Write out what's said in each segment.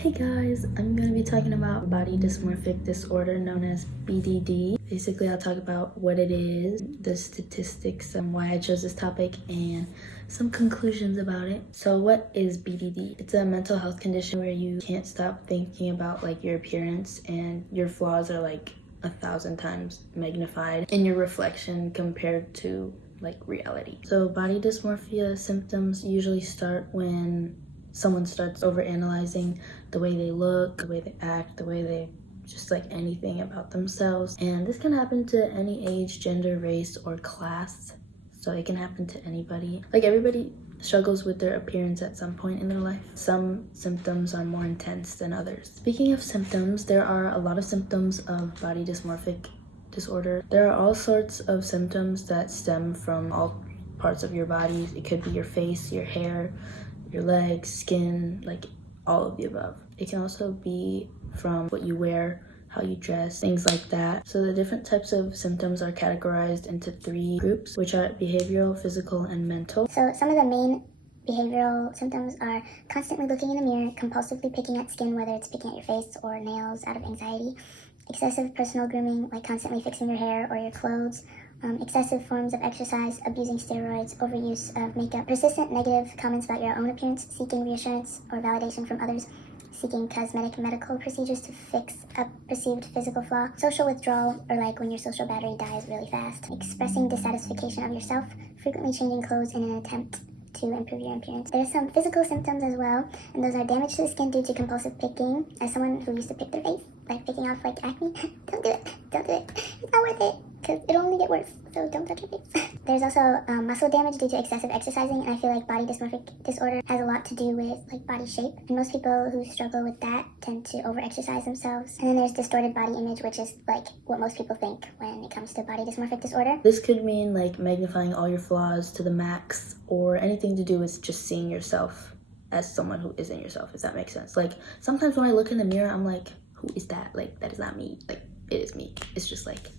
Hey guys, I'm going to be talking about body dysmorphic disorder known as BDD. Basically, I'll talk about what it is, the statistics, and why I chose this topic, and some conclusions about it. So what is BDD? It's a mental health condition where you can't stop thinking about like your appearance, and your flaws are like 1,000 times magnified in your reflection compared to like reality. So body dysmorphia symptoms usually start when someone starts overanalyzing the way they look, the way they act, the way they just like anything about themselves. And this can happen to any age, gender, race, or class. So it can happen to anybody. Like everybody struggles with their appearance at some point in their life. Some symptoms are more intense than others. Speaking of symptoms, there are a lot of symptoms of body dysmorphic disorder. There are all sorts of symptoms that stem from all parts of your body. It could be your face, your hair, your legs, skin, like all of the above. It can also be from what you wear, how you dress, things like that. So the different types of symptoms are categorized into 3 groups, which are behavioral, physical, and mental. So some of the main behavioral symptoms are constantly looking in the mirror, compulsively picking at skin, whether it's picking at your face or nails out of anxiety, excessive personal grooming, like constantly fixing your hair or your clothes, excessive forms of exercise, abusing steroids, overuse of makeup, persistent negative comments about your own appearance, seeking reassurance or validation from others, seeking cosmetic medical procedures to fix a perceived physical flaw, social withdrawal, or like when your social battery dies really fast, expressing dissatisfaction of yourself, frequently changing clothes in an attempt to improve your appearance. There's some physical symptoms as well, and those are damage to the skin due to compulsive picking. As someone who used to pick their face, like picking off like acne, don't do it, don't do it. It's not worth it, because it'll only get worse, so don't touch your face. There's also muscle damage due to excessive exercising, and I feel like body dysmorphic disorder has a lot to do with like body shape, and most people who struggle with that tend to over-exercise themselves. And then there's distorted body image, which is like what most people think when it comes to body dysmorphic disorder. This could mean like magnifying all your flaws to the max, or anything to do with just seeing yourself as someone who isn't yourself, if that makes sense. Like sometimes when I look in the mirror, I'm like, who is that? Like that is not me. Like it is me. It's just like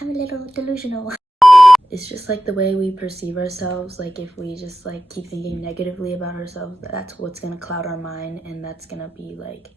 I'm a little delusional. It's just like the way we perceive ourselves. Like if we just like keep thinking negatively about ourselves, that's what's gonna cloud our mind, and that's gonna be like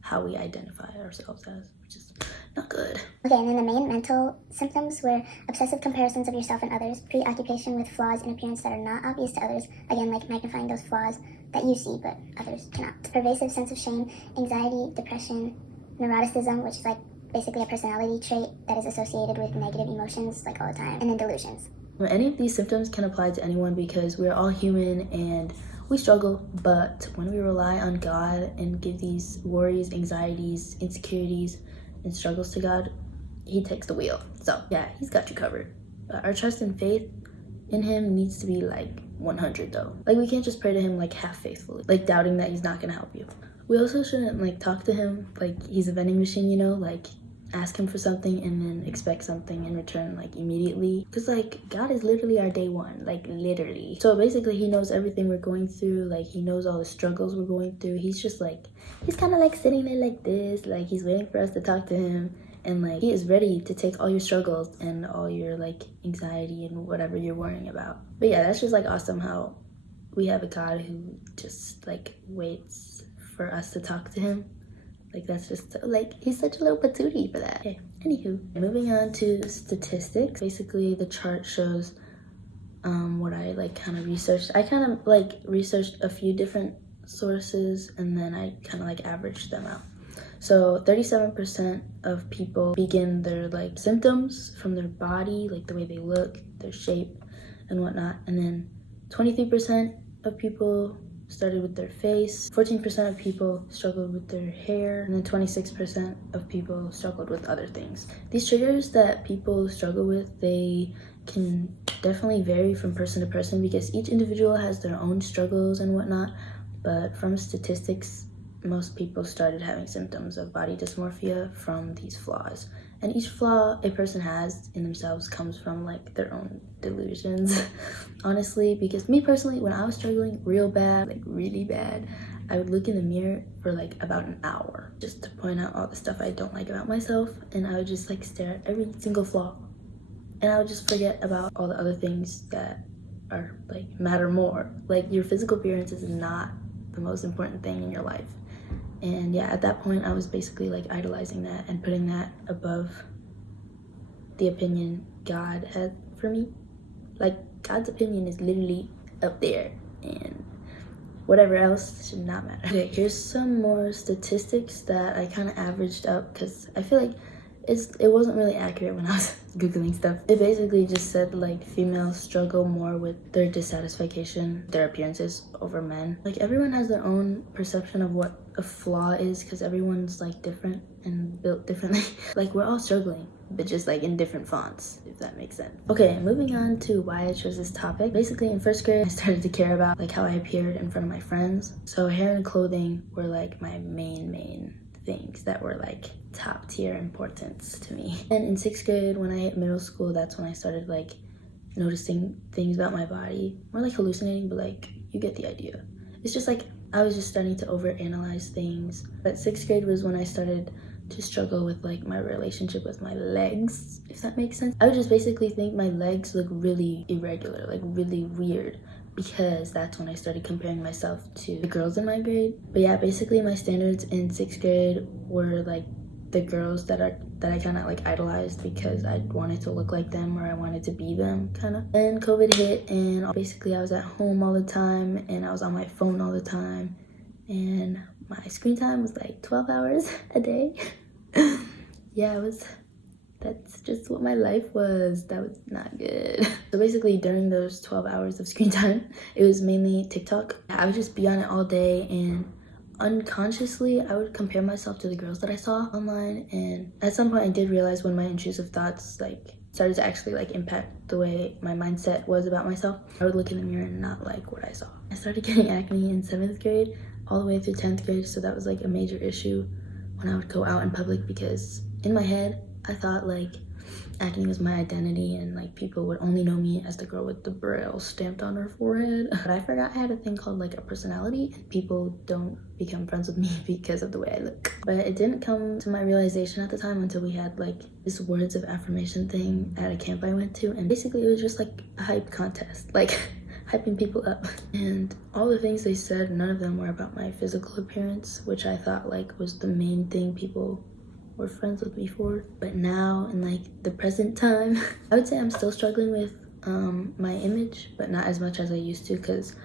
how we identify ourselves as, which is not good. Okay, and then the main mental symptoms were obsessive comparisons of yourself and others, preoccupation with flaws in appearance that are not obvious to others, again like magnifying those flaws that you see but others cannot, pervasive sense of shame, anxiety, depression, neuroticism, which is like basically a personality trait that is associated with negative emotions like all the time, and then delusions. Any of these symptoms can apply to anyone because we're all human and we struggle, but when we rely on God and give these worries, anxieties, insecurities, and struggles to God, He takes the wheel. So yeah, He's got you covered. But our trust and faith in Him needs to be like 100 though. Like we can't just pray to Him like half faithfully, like doubting that He's not gonna help you. We also shouldn't like talk to Him like He's a vending machine, you know, like ask Him for something and then expect something in return like immediately, because like God is literally our day one, like literally. So basically He knows everything we're going through, like He knows all the struggles we're going through. He's just like, He's kind of like sitting there like this, like He's waiting for us to talk to Him, and like He is ready to take all your struggles and all your like anxiety and whatever you're worrying about. But yeah, that's just like awesome how we have a God who just like waits for us to talk to Him. Like that's just so, like He's such a little patootie for that. Okay, anywho, moving on to statistics. Basically the chart shows what I like kind of researched. I kind of like researched a few different sources and then I kind of like averaged them out. So 37% of people begin their like symptoms from their body, like the way they look, their shape and whatnot, and then 23% of people started with their face, 14% of people struggled with their hair, and then 26% of people struggled with other things. These triggers that people struggle with, they can definitely vary from person to person because each individual has their own struggles and whatnot, but from statistics, most people started having symptoms of body dysmorphia from these flaws. And each flaw a person has in themselves comes from like their own delusions, honestly, because me personally, when I was struggling real bad, like really bad, I would look in the mirror for like about an hour just to point out all the stuff I don't like about myself, and I would just like stare at every single flaw, and I would just forget about all the other things that are like matter more. Like your physical appearance is not the most important thing in your life. And yeah, at that point I was basically like idolizing that and putting that above the opinion God had for me. Like, God's opinion is literally up there, and whatever else should not matter. Okay, here's some more statistics that I kind of averaged up because I feel like it wasn't really accurate when I was googling stuff. It basically just said like females struggle more with their dissatisfaction, their appearances over men. Like, everyone has their own perception of what a flaw is because everyone's like different and built differently. Like, we're all struggling, but just like in different fonts, if that makes sense. Okay, moving on to why I chose this topic. Basically, in first grade, I started to care about like how I appeared in front of my friends. So hair and clothing were like my main things that were like top tier importance to me. And in sixth grade, when I hit middle school, that's when I started like noticing things about my body. More like hallucinating, but like, you get the idea. It's just like I was just starting to overanalyze things. But sixth grade was when I started to struggle with like my relationship with my legs, if that makes sense. I would just basically think my legs look really irregular, like really weird, because that's when I started comparing myself to the girls in my grade. But yeah, basically my standards in sixth grade were like the girls that I kind of like idolized because I wanted to look like them, or I wanted to be them, kind of. And COVID hit, and basically I was at home all the time, and I was on my phone all the time, and my screen time was like 12 hours a day. Yeah, that's just what my life was. That was not good. So basically, during those 12 hours of screen time, it was mainly TikTok. I would just be on it all day, and unconsciously I would compare myself to the girls that I saw online. And at some point I did realize when my intrusive thoughts like started to actually like impact the way my mindset was about myself, I would look in the mirror and not like what I saw. I started getting acne in 7th grade all the way through 10th grade, so that was like a major issue when I would go out in public, because in my head I thought like acne was my identity and like people would only know me as the girl with the braille stamped on her forehead. But I forgot I had a thing called like a personality. People don't become friends with me because of the way I look. But it didn't come to my realization at the time until we had like this words of affirmation thing at a camp I went to, and basically it was just like a hype contest, like hyping people up. And all the things they said, none of them were about my physical appearance, which I thought like was the main thing people were friends with me for. But now in like the present time, I would say I'm still struggling with my image, but not as much as I used to, because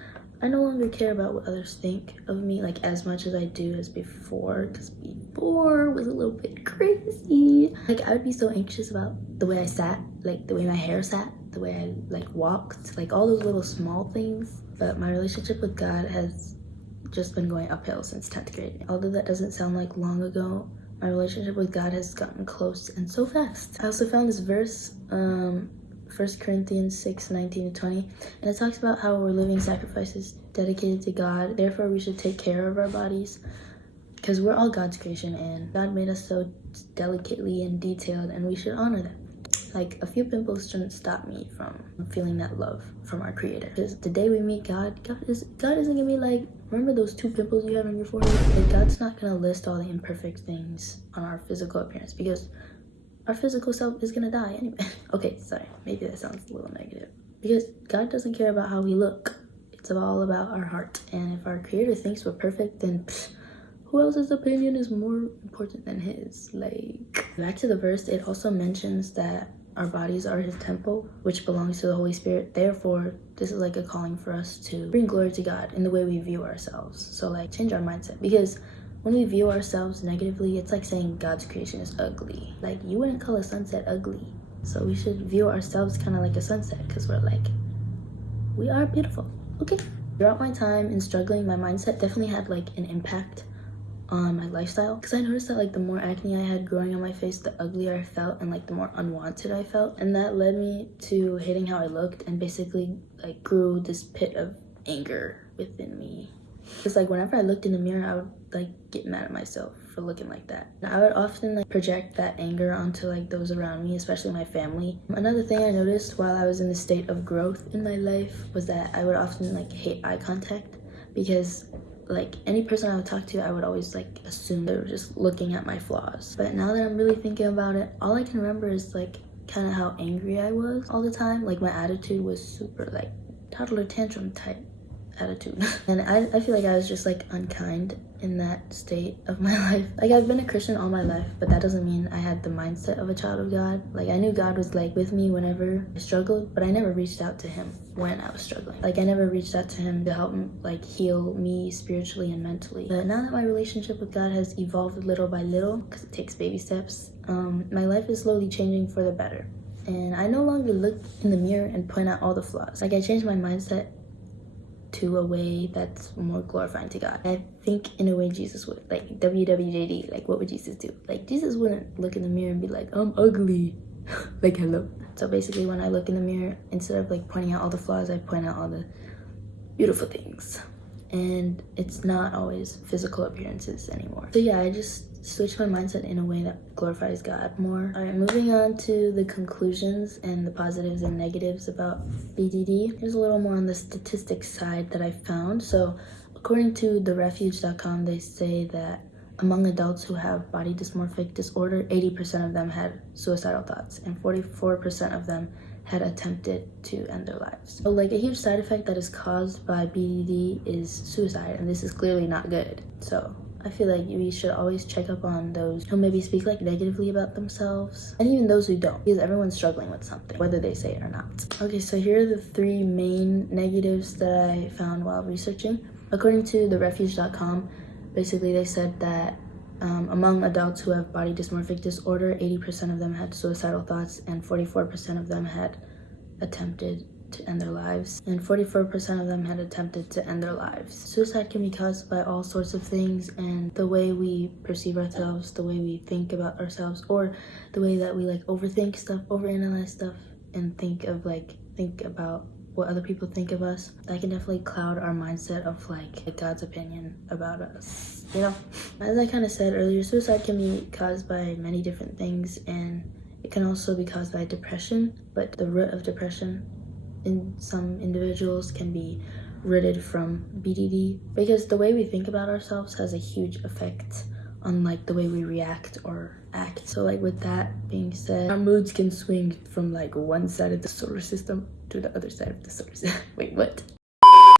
I no longer care about what others think of me like as much as I do as before, because before was a little bit crazy. Like, I would be so anxious about the way I sat, like the way my hair sat, the way I like walked, like all those little small things. But my relationship with God has just been going uphill since 10th grade. Although that doesn't sound like long ago, my relationship with God has gotten close and so fast. I also found this verse, 1 Corinthians 6:19-20, and it talks about how we're living sacrifices dedicated to God. Therefore, we should take care of our bodies, because we're all God's creation, and God made us so delicately and detailed, and we should honor that. Like, a few pimples shouldn't stop me from feeling that love from our Creator. Because the day we meet God, God isn't gonna be like, remember those 2 pimples you had on your forehead? Like, God's not gonna list all the imperfect things on our physical appearance, because our physical self is gonna die anyway. Okay, sorry, maybe that sounds a little negative. Because God doesn't care about how we look. It's all about our heart. And if our Creator thinks we're perfect, then who else's opinion is more important than his? Like, back to the verse, it also mentions that our bodies are his temple, which belongs to the Holy Spirit. Therefore, this is like a calling for us to bring glory to God in the way we view ourselves. So like, change our mindset, because when we view ourselves negatively, it's like saying God's creation is ugly. Like, you wouldn't call a sunset ugly. So we should view ourselves kind of like a sunset, because we're like, we are beautiful. Okay. Throughout my time in struggling, my mindset definitely had like an impact on my lifestyle, because I noticed that like the more acne I had growing on my face, the uglier I felt, and like the more unwanted I felt. And that led me to hating how I looked, and basically like grew this pit of anger within me. Because like whenever I looked in the mirror, I would like get mad at myself for looking like that. And I would often like project that anger onto like those around me, especially my family. Another thing I noticed while I was in the state of growth in my life was that I would often like hate eye contact, because like any person I would talk to, I would always like assume they were just looking at my flaws. But now that I'm really thinking about it, all I can remember is like kind of how angry I was all the time. Like, my attitude was super like toddler tantrum type attitude. And I feel like I was just like unkind in that state of my life. Like, I've been a Christian all my life, but that doesn't mean I had the mindset of a child of God. Like, I knew God was like with me whenever I struggled, but I never reached out to him when I was struggling. Like, I never reached out to him to help like heal me spiritually and mentally. But now that my relationship with God has evolved little by little, because it takes baby steps, my life is slowly changing for the better. And I no longer look in the mirror and point out all the flaws. Like, I changed my mindset to a way that's more glorifying to God. I think in a way Jesus would. Like, WWJD, like, what would Jesus do? Like, Jesus wouldn't look in the mirror and be like, I'm ugly. Like, hello. So basically, when I look in the mirror, instead of like pointing out all the flaws, I point out all the beautiful things. And it's not always physical appearances anymore. So yeah, I just switch my mindset in a way that glorifies God more. All right, moving on to the conclusions and the positives and negatives about BDD. Here's a little more on the statistics side that I found. So according to therefuge.com, they say that among adults who have body dysmorphic disorder, 80% of them had suicidal thoughts and 44% of them had attempted to end their lives. So like, a huge side effect that is caused by BDD is suicide, and this is clearly not good. So I feel like we should always check up on those who maybe speak like negatively about themselves, and even those who don't, because everyone's struggling with something, whether they say it or not. Okay, so here are the 3 main negatives that I found while researching. According to therefuge.com, basically they said that among adults who have body dysmorphic disorder, 80% of them had suicidal thoughts and 44% of them had attempted to end their lives, and 44% of them had attempted to end their lives. Suicide can be caused by all sorts of things, and the way we perceive ourselves, the way we think about ourselves, or the way that we like overthink stuff, overanalyze stuff, and think about what other people think of us, that can definitely cloud our mindset of like God's opinion about us, you know? As I kind of said earlier, suicide can be caused by many different things, and it can also be caused by depression, but the root of depression in some individuals can be rooted from BDD, because the way we think about ourselves has a huge effect on like the way we react or act. So like, with that being said, our moods can swing from like one side of the solar system to the other side of the solar system. Wait, what?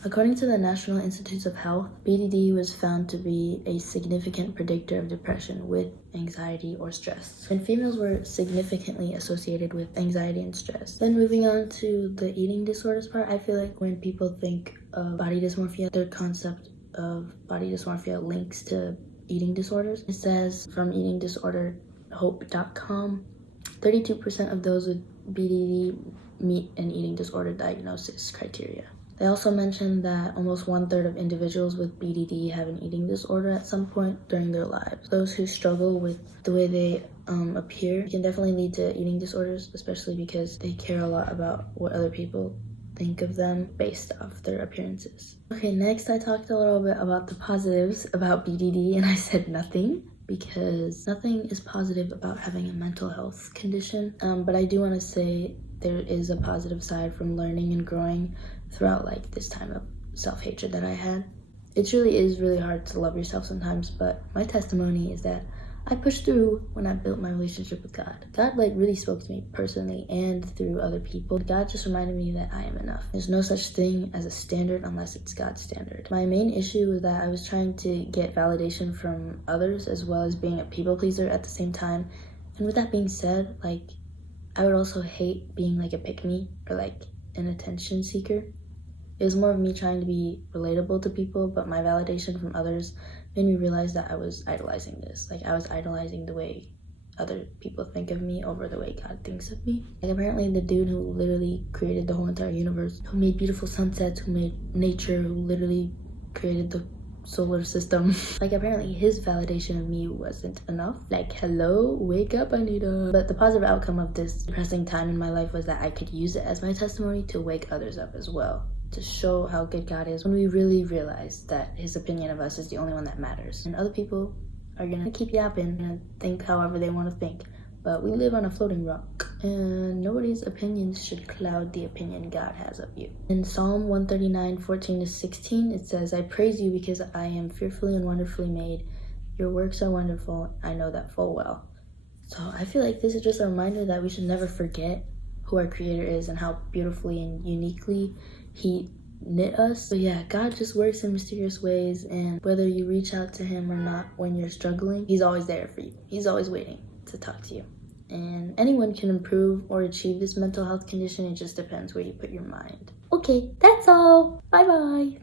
According to the National Institutes of Health, BDD was found to be a significant predictor of depression with anxiety or stress, and females were significantly associated with anxiety and stress. Then moving on to the eating disorders part, I feel like when people think of body dysmorphia, their concept of body dysmorphia links to eating disorders. It says from eatingdisorderhope.com, 32% of those with BDD meet an eating disorder diagnosis criteria. They also mentioned that almost 1/3 of individuals with BDD have an eating disorder at some point during their lives. Those who struggle with the way they appear can definitely lead to eating disorders, especially because they care a lot about what other people think of them based off their appearances. Okay, next I talked a little bit about the positives about BDD, and I said nothing, because nothing is positive about having a mental health condition. But I do want to say there is a positive side from learning and growing throughout like this time of self-hatred that I had. It truly is really hard to love yourself sometimes, but my testimony is that I pushed through when I built my relationship with God. God like really spoke to me personally and through other people. God just reminded me that I am enough. There's no such thing as a standard unless it's God's standard. My main issue was that I was trying to get validation from others as well as being a people pleaser at the same time. And with that being said, like, I would also hate being like a pick-me or like an attention seeker. It was more of me trying to be relatable to people, but my validation from others made me realize that I was idolizing this. Like, I was idolizing the way other people think of me over the way God thinks of me. Like, apparently the dude who literally created the whole entire universe, who made beautiful sunsets, who made nature, who literally created the solar system, like, apparently his validation of me wasn't enough. Like, hello, wake up, Anita. But the positive outcome of this depressing time in my life was that I could use it as my testimony to wake others up as well, to show how good God is when we really realize that his opinion of us is the only one that matters. And other people are gonna keep yapping and think however they want to think. But we live on a floating rock, and nobody's opinions should cloud the opinion God has of you. In Psalm 139:14-16, it says, I praise you because I am fearfully and wonderfully made. Your works are wonderful. I know that full well. So I feel like this is just a reminder that we should never forget who our Creator is and how beautifully and uniquely he knit us. But yeah, God just works in mysterious ways, and whether you reach out to him or not when you're struggling, he's always there for you. He's always waiting to talk to you. And anyone can improve or achieve this mental health condition. It just depends where you put your mind. Okay, that's all. Bye bye.